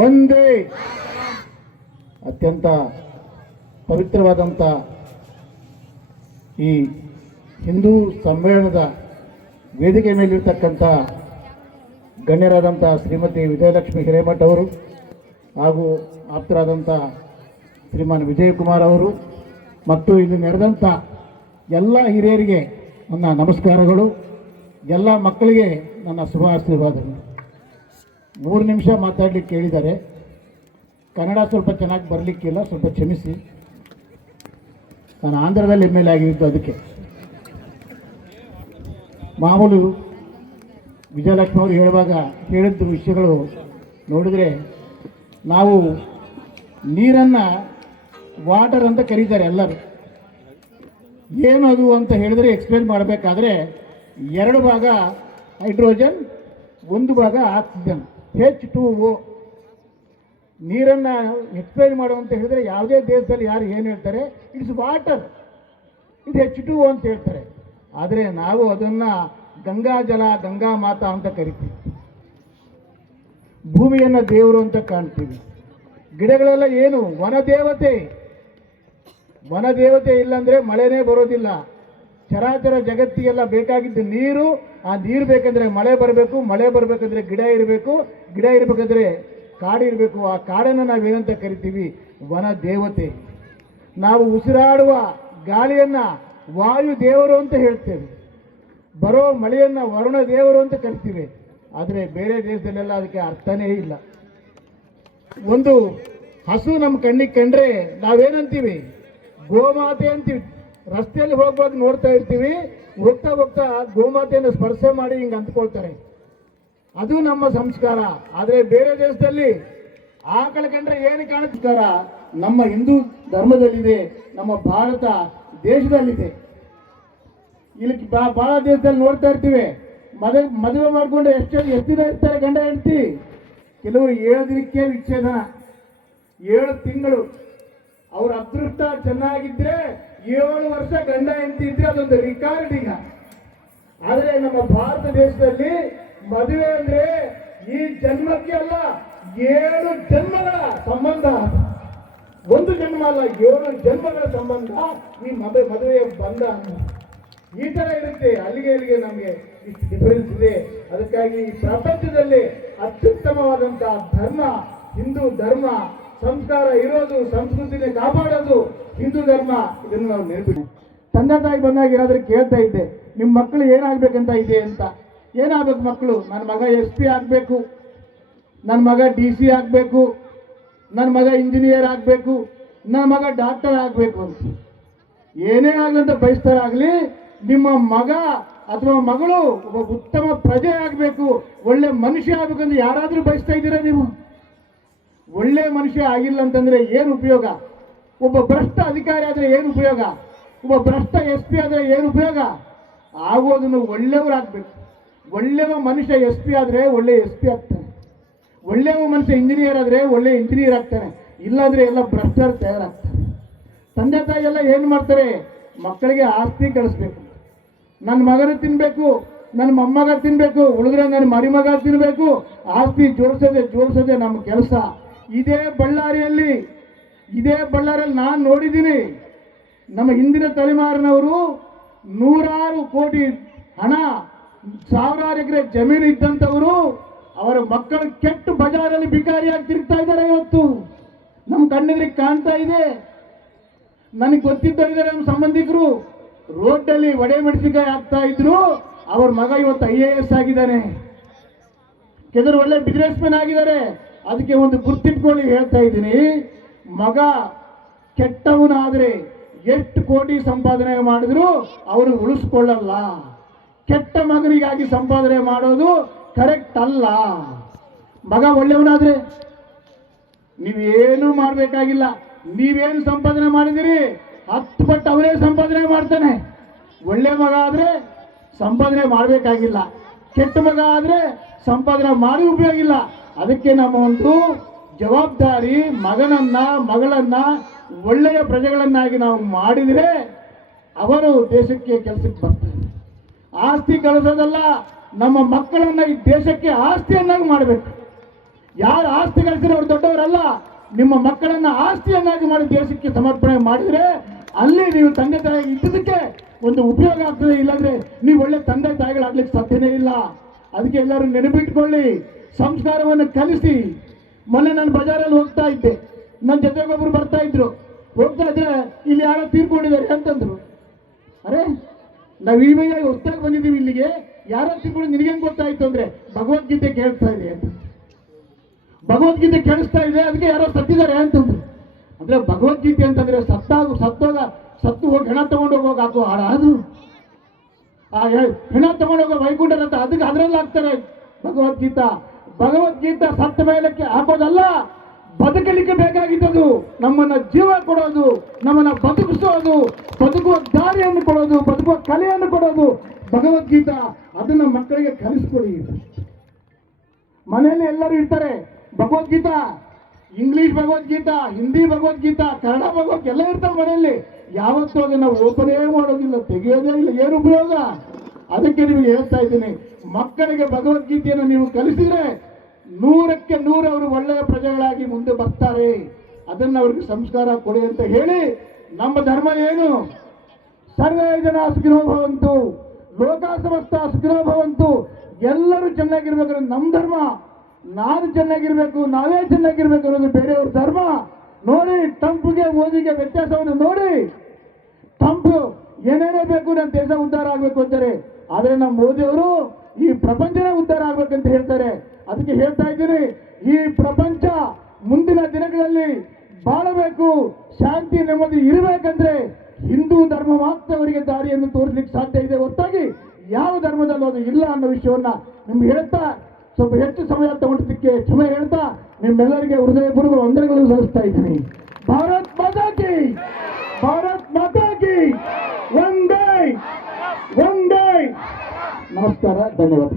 ಒಂದೇ ಅತ್ಯಂತ ಪವಿತ್ರವಾದಂಥ ಈ ಹಿಂದೂ ಸಮ್ಮೇಳನದ ವೇದಿಕೆ ಮೇಲಿರ್ತಕ್ಕಂಥ ಗಣ್ಯರಾದಂಥ ಶ್ರೀಮತಿ ವಿಜಯಲಕ್ಷ್ಮಿ ಹಿರೇಮಠ್ ಅವರು ಹಾಗೂ ಆಪ್ತರಾದಂಥ ಶ್ರೀಮಾನ್ ವಿಜಯಕುಮಾರ್ ಅವರು ಮತ್ತು ಇಲ್ಲಿ ನಡೆದಂಥ ಎಲ್ಲ ಹಿರಿಯರಿಗೆ ನನ್ನ ನಮಸ್ಕಾರಗಳು. ಎಲ್ಲ ಮಕ್ಕಳಿಗೆ ನನ್ನ ಶುಭಾಶೀರ್ವಾದಗಳು. 3 ನಿಮಿಷ ಮಾತಾಡಲಿಕ್ಕೆ ಕೇಳಿದ್ದಾರೆ. ಕನ್ನಡ ಸ್ವಲ್ಪ ಚೆನ್ನಾಗಿ ಬರಲಿಕ್ಕಿಲ್ಲ, ಸ್ವಲ್ಪ ಕ್ಷಮಿಸಿ. ನಾನು ಆಂಧ್ರದಲ್ಲಿ ಎಮ್ ಎಲ್ ಎ ಆಗಿದ್ದು, ಅದಕ್ಕೆ ಮಾಮೂಲು ವಿಜಯಲಕ್ಷ್ಮಿ ಅವರು ಹೇಳುವಾಗ ಹೇಳಿದ ವಿಷಯಗಳು ನೋಡಿದರೆ, ನಾವು ನೀರನ್ನು ವಾಟರ್ ಅಂತ ಕರೀತಾರೆ ಎಲ್ಲರೂ. ಏನು ಅದು ಅಂತ ಹೇಳಿದರೆ ಎಕ್ಸ್ಪ್ಲೇನ್ ಮಾಡಬೇಕಾದ್ರೆ 2 ಭಾಗ ಹೈಡ್ರೋಜನ್, 1 ಭಾಗ ಆಕ್ಸಿಜನ್, H2O. ನೀರನ್ನು ಎಕ್ಸ್ಪ್ಲೇನ್ ಮಾಡುವಂತ ಹೇಳಿದರೆ ಯಾವುದೇ ದೇಶದಲ್ಲಿ ಯಾರು ಏನು ಹೇಳ್ತಾರೆ, ಇಟ್ಸ್ ವಾಟರ್, ಇದು H2O ಅಂತ ಹೇಳ್ತಾರೆ. ಆದರೆ ನಾವು ಅದನ್ನು ಗಂಗಾ ಜಲ, ಗಂಗಾ ಮಾತಾ ಅಂತ ಕರಿತೀವಿ. ಭೂಮಿಯನ್ನು ದೇವರು ಅಂತ ಕಾಣ್ತೀವಿ. ಗಿಡಗಳೆಲ್ಲ ಏನು, ವನದೇವತೆ. ವನದೇವತೆ ಇಲ್ಲಾಂದರೆ ಮಳೆನೇ ಬರೋದಿಲ್ಲ. ಚರಾಚರ ಜಗತ್ತಿಗೆಲ್ಲ ಬೇಕಾಗಿದ್ದು ನೀರು. ಆ ನೀರು ಬೇಕಂದ್ರೆ ಮಳೆ ಬರಬೇಕು, ಮಳೆ ಬರಬೇಕಂದ್ರೆ ಗಿಡ ಇರಬೇಕು, ಗಿಡ ಇರಬೇಕಂದ್ರೆ ಕಾಡು ಇರಬೇಕು. ಆ ಕಾಡನ್ನು ನಾವೇನಂತ ಕರಿತೀವಿ, ವನ ದೇವತೆ. ನಾವು ಉಸಿರಾಡುವ ಗಾಳಿಯನ್ನು ವಾಯು ದೇವರು ಅಂತ ಹೇಳ್ತೇವೆ. ಬರೋ ಮಳೆಯನ್ನು ವರುಣ ದೇವರು ಅಂತ ಕರಿತೀವಿ. ಆದರೆ ಬೇರೆ ದೇಶದಲ್ಲೆಲ್ಲ ಅದಕ್ಕೆ ಅರ್ಥನೇ ಇಲ್ಲ. ಒಂದು ಹಸು ನಮ್ಮ ಕಣ್ಣಿಗೆ ಕಂಡ್ರೆ ನಾವೇನಂತೀವಿ, ಗೋಮಾತೆ ಅಂತೀವಿ. ರಸ್ತೆಯಲ್ಲಿ ಹೋಗುವಾಗ ನೋಡ್ತಾ ಇರ್ತೀವಿ, ಹೋಗ್ತಾ ಹೋಗ್ತಾ ಗೋಮಾತೆಯನ್ನು ಸ್ಪರ್ಶ ಮಾಡಿ ಹಿಂಗೆ ಅಂದ್ಕೊಳ್ತಾರೆ. ಅದು ನಮ್ಮ ಸಂಸ್ಕಾರ. ಆದರೆ ಬೇರೆ ದೇಶದಲ್ಲಿ ಆಕಳ ಕಂಡ್ರೆ ಏನು ಕಾಣಿಸ್ಕಾರ ನಮ್ಮ ಹಿಂದೂ ಧರ್ಮದಲ್ಲಿದೆ, ನಮ್ಮ ಭಾರತ ದೇಶದಲ್ಲಿದೆ. ಇಲ್ಲಿ ಭಾಳ ದೇಶದಲ್ಲಿ ನೋಡ್ತಾ ಇರ್ತೀವಿ, ಮದುವೆ ಮಾಡಿಕೊಂಡು ಎಷ್ಟು ದಿನ ಇರ್ತಾರೆ ಗಂಡ ಹೆಂಡತಿ. ಕೆಲವರು 7 ದಿನಕ್ಕೆ ವಿಚ್ಛೇದನ, 7 ತಿಂಗಳು. ಅವ್ರ ಅದೃಷ್ಟ ಚೆನ್ನಾಗಿದ್ರೆ 7 ವರ್ಷ ಗಂಡ ಹೆಂಡತಿ ಇದ್ರೆ ಅದೊಂದು ರಿಕಾರ್ಡ್ ಈಗ. ಆದರೆ ನಮ್ಮ ಭಾರತ ದೇಶದಲ್ಲಿ ಮದುವೆ ಅಂದ್ರೆ ಈ ಜನ್ಮಕ್ಕೆ ಅಲ್ಲ, 7 ಜನ್ಮಗಳ ಸಂಬಂಧ. 1 ಜನ್ಮ ಅಲ್ಲ, 7 ಜನ್ಮಗಳ ಸಂಬಂಧ ಈ ಮದುವೆಯ ಬಂಧ. ಈ ತರ ಇರುತ್ತೆ. ಅಲ್ಲಿಗೆ ನಮಗೆ ಇಷ್ಟು ಡಿಫರೆನ್ಸ್ ಇದೆ. ಅದಕ್ಕಾಗಿ ಈ ಪ್ರಪಂಚದಲ್ಲಿ ಅತ್ಯುತ್ತಮವಾದಂತಹ ಧರ್ಮ ಹಿಂದೂ ಧರ್ಮ. ಸಂಸ್ಕಾರ ಇರೋದು, ಸಂಸ್ಕೃತಿನ ಕಾಪಾಡೋದು ಹಿಂದೂ ಧರ್ಮ. ಇದನ್ನು ನಾವು ನೆನಪಿಡಿ. ತಂದೆ ತಾಯಿ ಬಂದಾಗ ಏನಾದರೂ ಕೇಳ್ತಾ ಇದ್ದೆ, ನಿಮ್ಮ ಮಕ್ಕಳು ಏನಾಗಬೇಕಂತ ಇದೆ ಅಂತ. ಏನಾಗಬೇಕು ಮಕ್ಕಳು? ನನ್ನ ಮಗ SP ಆಗಬೇಕು, ನನ್ನ ಮಗ DC ಆಗಬೇಕು, ನನ್ನ ಮಗ ಇಂಜಿನಿಯರ್ ಆಗಬೇಕು, ನನ್ನ ಮಗ ಡಾಕ್ಟರ್ ಆಗಬೇಕು ಅಂತ. ಏನೇ ಆಗಂತ ಬಯಸ್ತಾರಾಗಲಿ, ನಿಮ್ಮ ಮಗ ಅಥವಾ ಮಗಳು ಒಬ್ಬ ಉತ್ತಮ ಪ್ರಜೆ ಆಗಬೇಕು, ಒಳ್ಳೆ ಮನುಷ್ಯ ಆಗಬೇಕಂದ್ರೆ ಯಾರಾದರೂ ಬಯಸ್ತಾ ಇದ್ದೀರಾ ನೀವು? ಒಳ್ಳೆ ಮನುಷ್ಯ ಆಗಿಲ್ಲ ಅಂತಂದ್ರೆ ಏನು ಉಪಯೋಗ? ಒಬ್ಬ ಭ್ರಷ್ಟ ಅಧಿಕಾರಿ ಆದರೆ ಏನು ಉಪಯೋಗ? ಒಬ್ಬ ಭ್ರಷ್ಟ SP ಆದರೆ ಏನು ಉಪಯೋಗ? ಆಗೋದನ್ನು ಒಳ್ಳೆಯವರಾಗಬೇಕು. ಒಳ್ಳೆಯ ಮನುಷ್ಯ SP ಆದರೆ ಒಳ್ಳೆ SP ಆಗ್ತಾನೆ. ಒಳ್ಳೆಯ ಮನುಷ್ಯ ಇಂಜಿನಿಯರ್ ಆದರೆ ಒಳ್ಳೆ ಇಂಜಿನಿಯರ್ ಆಗ್ತಾನೆ. ಇಲ್ಲಾಂದ್ರೆ ಎಲ್ಲ ಭ್ರಷ್ಟರು ತಯಾರಾಗ್ತಾರೆ. ತಂದೆ ತಾಯಿ ಎಲ್ಲ ಏನು ಮಾಡ್ತಾರೆ, ಮಕ್ಕಳಿಗೆ ಆಸ್ತಿ ಕಳಿಸ್ಬೇಕು. ನನ್ನ ಮಗನ ತಿನ್ಬೇಕು, ನನ್ನ ಮೊಮ್ಮಗ ತಿನ್ಬೇಕು, ಉಳಿದ್ರೆ ನನ್ನ ಮರಿಮಗ ತಿನ್ಬೇಕು. ಆಸ್ತಿ ಜೋಡಿಸೋದೆ ನಮ್ಮ ಕೆಲಸ. ಇದೇ ಬಳ್ಳಾರಿಯಲ್ಲಿ ನಾನು ನೋಡಿದ್ದೀನಿ. ನಮ್ಮ ಹಿಂದಿನ ತಲೆಮಾರಿನವರು 100 ಕೋಟಿ ಹಣ, 1000 ಎಕರೆ ಜಮೀನು ಇದ್ದಂಥವರು ಅವರ ಮಕ್ಕಳು ಕೆಟ್ಟು ಬಜಾರಲ್ಲಿ ಭಿಕಾರಿಯಾಗಿ ತಿರುಗ್ತಾ ಇದ್ದಾರೆ. ಇವತ್ತು ನಮ್ಮ ಕಣ್ಣೆದುರಿಗೆ ಕಾಣ್ತಾ ಇದೆ. ನನಗೆ ಗೊತ್ತಿದ್ದವರಿದ್ದಾರೆ, ನಮ್ಮ ಸಂಬಂಧಿಕರು ರೋಡ್ನಲ್ಲಿ ಒಡೆ ಮೆಣಸಿನಕಾಯಿ ಹಾಕ್ತಾ ಇದ್ರು. ಅವ್ರ ಮಗ ಇವತ್ತು IAS ಆಗಿದ್ದಾನೆ. ಕೆಲವರು ಒಳ್ಳೆ ಬಿಸ್ನೆಸ್ ಮ್ಯಾನ್ ಆಗಿದ್ದಾರೆ. ಅದಕ್ಕೆ ಒಂದು ಗುರ್ತಿಟ್ಕೊಳ್ಳಿ ಹೇಳ್ತಾ ಇದ್ದೀನಿ, ಮಗ ಕೆಟ್ಟವನಾದರೆ ಎಷ್ಟು ಕೋಟಿ ಸಂಪಾದನೆ ಮಾಡಿದ್ರು ಅವರು ಉಳಿಸ್ಕೊಳ್ಳಲ್ಲ. ಕೆಟ್ಟ ಮಗನಿಗಾಗಿ ಸಂಪಾದನೆ ಮಾಡೋದು ಕರೆಕ್ಟ್ ಅಲ್ಲ. ಮಗ ಒಳ್ಳೆಯವನಾದ್ರೆ ನೀವೇನು ಮಾಡಬೇಕಾಗಿಲ್ಲ. ನೀವೇನು ಸಂಪಾದನೆ ಮಾಡಿದಿರಿ 10 ಪಟ್ಟು ಅವರೇ ಸಂಪಾದನೆ ಮಾಡ್ತಾನೆ. ಒಳ್ಳೆ ಮಗ ಆದರೆ ಸಂಪಾದನೆ ಮಾಡಬೇಕಾಗಿಲ್ಲ, ಕೆಟ್ಟ ಮಗ ಆದರೆ ಸಂಪಾದನೆ ಮಾಡಿ ಉಪಯೋಗ ಇಲ್ಲ. ಅದಕ್ಕೆ ನಮ್ಮ ಒಂದು ಜವಾಬ್ದಾರಿ, ಮಗಳನ್ನ ಒಳ್ಳೆಯ ಪ್ರಜೆಗಳನ್ನಾಗಿ ನಾವು ಮಾಡಿದರೆ ಅವರು ದೇಶಕ್ಕೆ ಕೆಲಸಕ್ಕೆ ಬರ್ತಾರೆ. ಆಸ್ತಿ ಗಳಿಸೋದಲ್ಲ, ನಮ್ಮ ಮಕ್ಕಳನ್ನ ಈ ದೇಶಕ್ಕೆ ಆಸ್ತಿಯನ್ನಾಗಿ ಮಾಡಬೇಕು. ಯಾರು ಆಸ್ತಿ ಗಳಿಸಿದ್ರೆ ಅವ್ರ ಅಲ್ಲ, ನಿಮ್ಮ ಮಕ್ಕಳನ್ನ ಆಸ್ತಿಯನ್ನಾಗಿ ಮಾಡಿ ದೇಶಕ್ಕೆ ಸಮರ್ಪಣೆ ಮಾಡಿದ್ರೆ ಅಲ್ಲಿ ನೀವು ತಂದೆ ತಾಯಿ ಇದ್ದದಕ್ಕೆ ಒಂದು ಉಪಯೋಗ ಆಗ್ತದೆ. ಇಲ್ಲಾಂದ್ರೆ ನೀವು ಒಳ್ಳೆ ತಂದೆ ತಾಯಿಗಳಾಗ್ಲಿಕ್ಕೆ ಸಾಧ್ಯನೇ ಇಲ್ಲ. ಅದಕ್ಕೆ ಎಲ್ಲರೂ ನೆನಪಿಟ್ಕೊಳ್ಳಿ, ಸಂಸ್ಕಾರವನ್ನು ಕಲಿಸಿ. ಮೊನ್ನೆ ನಾನು ಬಜಾರಲ್ಲಿ ಹೋಗ್ತಾ ಇದ್ದೆ, ನನ್ನ ಜೊತೆಗೊಬ್ಬರು ಬರ್ತಾ ಇದ್ರು. ಹೋಗ್ತಾ ಇದ್ರೆ ಇಲ್ಲಿ ಯಾರೋ ತೀರ್ಕೊಂಡಿದ್ದಾರೆ ಅಂತಂದ್ರು. ಅರೆ, ನಾವು ಈಗ ಹೊಸ್ತಾಗಿ ಬಂದಿದ್ದೀವಿ ಇಲ್ಲಿಗೆ, ಯಾರೋ ತೀರ್ಕೊಂಡು ನಿನಗೇನು ಗೊತ್ತಾಯ್ತು ಅಂದ್ರೆ ಭಗವದ್ಗೀತೆ ಕೇಳ್ತಾ ಇದೆ ಅಂತ. ಭಗವದ್ಗೀತೆ ಕೇಳಿಸ್ತಾ ಇದೆ, ಅದಕ್ಕೆ ಯಾರೋ ಸತ್ತಿದ್ದಾರೆ ಅಂತಂದ್ರು. ಅಂದ್ರೆ ಭಗವದ್ಗೀತೆ ಅಂತಂದ್ರೆ ಸತ್ತು ಹೋಗಿ ಹೆಣ ತಗೊಂಡು ಹೋಗೋ ಹಾಡ ಅದು. ಆ ಹೆಣ ತಗೊಂಡೋಗೋ ವೈಕುಂಠ ಅಂತ ಅದಕ್ಕೆ ಅದರಲ್ಲಿ ಹಾಕ್ತಾರೆ ಭಗವದ್ಗೀತಾ ಸತ್ತ ಮೇಲಕ್ಕೆ ಹಾಕೋದಲ್ಲ, ಬದುಕಲಿಕ್ಕೆ ಬೇಕಾಗಿದ್ದದು. ನಮ್ಮನ್ನ ಜೀವ ಕೊಡೋದು, ನಮ್ಮನ್ನ ಬದುಕಿಸೋದು, ಬದುಕುವ ದಾರಿಯನ್ನು ಕೊಡೋದು, ಬದುಕುವ ಕಲೆಯನ್ನು ಕೊಡೋದು ಭಗವದ್ಗೀತಾ. ಅದನ್ನ ಮಕ್ಕಳಿಗೆ ಕಲಿಸ್ಕೊಡಿ. ಮನೆಯಲ್ಲಿ ಎಲ್ಲರೂ ಇರ್ತಾರೆ, ಭಗವದ್ಗೀತಾ, ಇಂಗ್ಲಿಷ್ ಭಗವದ್ಗೀತಾ, ಹಿಂದಿ ಭಗವದ್ಗೀತಾ, ಕನ್ನಡ ಭಗವದ್ಗೀತೆ ಎಲ್ಲ ಇರ್ತಾವೆ ಮನೆಯಲ್ಲಿ. ಯಾವತ್ತೂ ಅದನ್ನು ಓಪನೇ ಮಾಡೋದಿಲ್ಲ, ತೆಗೆಯೋದೇ ಇಲ್ಲ. ಏನು ಉಪಯೋಗ? ಅದಕ್ಕೆ ನಿಮಗೆ ಹೇಳ್ತಾ ಇದ್ದೀನಿ, ಮಕ್ಕಳಿಗೆ ಭಗವದ್ಗೀತೆಯನ್ನು ನೀವು ಕಲಿಸಿದ್ರೆ 100ಕ್ಕೆ 100 ಅವರು ಒಳ್ಳೆಯ ಪ್ರಜೆಗಳಾಗಿ ಮುಂದೆ ಬರ್ತಾರೆ. ಅದನ್ನು ಅವ್ರಿಗೆ ಸಂಸ್ಕಾರ ಕೊಡಿ ಅಂತ ಹೇಳಿ, ನಮ್ಮ ಧರ್ಮ ಏನು? ಸರ್ವೇ ಜನ ಸುಖಿನೋ ಭವಂತು, ಲೋಕ ಸಮಸ್ತ ಸುಖಿನೋ ಭವಂತು. ಎಲ್ಲರೂ ಚೆನ್ನಾಗಿರ್ಬೇಕಾದ್ರೆ ನಮ್ಮ ಧರ್ಮ. ನಾನು ಚೆನ್ನಾಗಿರ್ಬೇಕು, ನಾವೇ ಚೆನ್ನಾಗಿರ್ಬೇಕು ಅನ್ನೋದು ಬೇರೆಯವ್ರ ಧರ್ಮ. ನೋಡಿ, ಟ್ರಂಪ್ಗೆ ಮೋದಿಗೆ ವ್ಯತ್ಯಾಸವನ್ನು ನೋಡಿ. ಟ್ರಂಪ್ ಏನೇನೇ ಬೇಕು ನನ್ನ ದೇಶ ಉದ್ಧಾರ ಆಗ್ಬೇಕು ಅಂತಾರೆ, ಆದ್ರೆ ನಮ್ಮ ಮೋದಿಯವರು ಈ ಪ್ರಪಂಚನೇ ಉದ್ಧಾರ ಆಗ್ಬೇಕಂತ ಹೇಳ್ತಾರೆ. ಅದಕ್ಕೆ ಹೇಳ್ತಾ ಇದ್ದೀನಿ, ಈ ಪ್ರಪಂಚ ಮುಂದಿನ ದಿನಗಳಲ್ಲಿ ಬಾಳಬೇಕು, ಶಾಂತಿ ನೆಮ್ಮದಿ ಇರಬೇಕಂದ್ರೆ ಹಿಂದೂ ಧರ್ಮ ಮಾತ್ರ ಅವರಿಗೆ ದಾರಿಯನ್ನು ತೋರಿಸಲಿಕ್ಕೆ ಸಾಧ್ಯ ಇದೆ, ಹೊರತಾಗಿ ಯಾವ ಧರ್ಮದಲ್ಲೂ ಅದು ಇಲ್ಲ ಅನ್ನೋ ವಿಷಯವನ್ನ ನಿಮ್ಗೆ ಹೇಳ್ತಾ, ಸ್ವಲ್ಪ ಹೆಚ್ಚು ಸಮಯ ತಗೊಂಡಿದ್ದಕ್ಕೆ ಕ್ಷಮೆ ಹೇಳ್ತಾ, ನಿಮ್ಮೆಲ್ಲರಿಗೆ ಹೃದಯಪೂರ್ವಕ ವಂದನೆಗಳನ್ನು ಸಲ್ಲಿಸ್ತಾ ಇದ್ದೀನಿ. ಭಾರತ್ ಮಾತಾ ಕಿ, ಭಾರತ್ ಮಾತಾ ಕಿ, ವಂದೇ ವಂದೇ. ನಮಸ್ಕಾರ, ಧನ್ಯವಾದ.